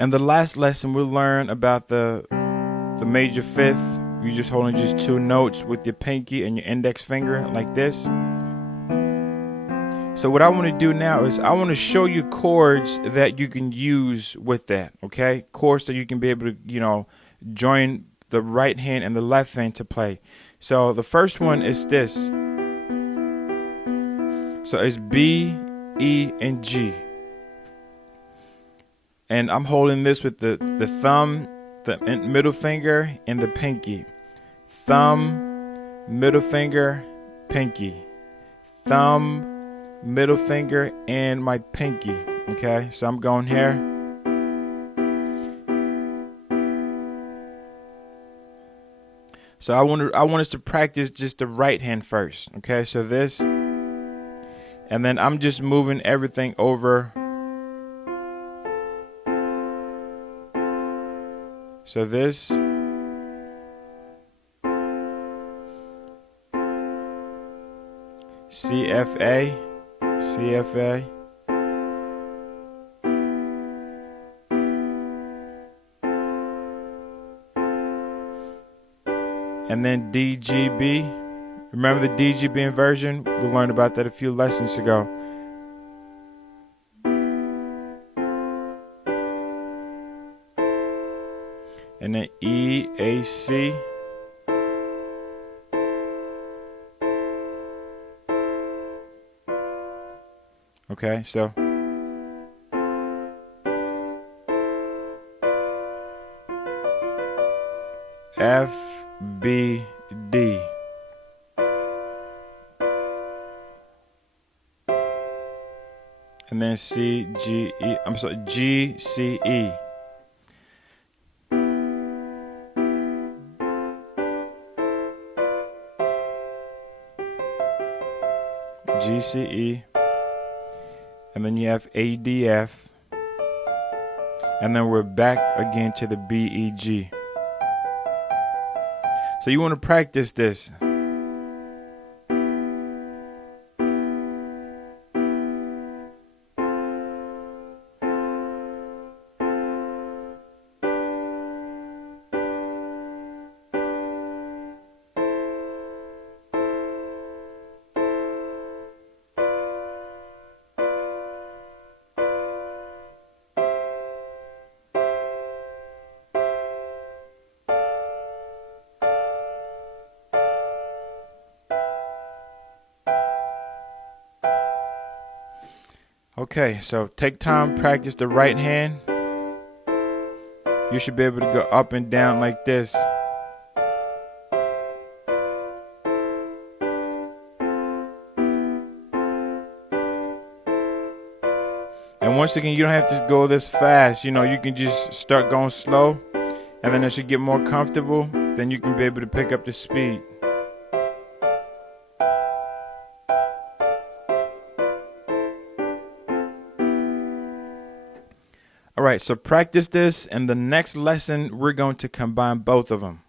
And the last lesson we'll learn about the major fifth. You're just holding just two notes with your pinky and your index finger like this. So what I want to do now is I want to show you chords that you can use with that, okay? Chords that you can be able to, join the right hand and the left hand to play. So the first one is this. So it's B, E, and G. And I'm holding this with the thumb, the middle finger, and the pinky. Thumb, middle finger, pinky. Thumb, middle finger, and my pinky. Okay, so I'm going here. So I want us to practice just the right hand first. Okay, so this, and then I'm just moving everything over. So this, CFA, CFA, and then DGB. Remember the DGB inversion? We learned about that a few lessons ago. And then E, A, C. Okay, so F, B, D. And then C, G, E. I'm sorry, G, C, E. G, C, E. And then you have A, D, F. And then we're back again to the B, E, G. So you want to practice this. Okay, so take time, practice the right hand. You should be able to go up and down like this. And once again, you don't have to go this fast. You can just start going slow, and then as you get more comfortable, then you can be able to pick up the speed. All right, so practice this, and the next lesson, we're going to combine both of them.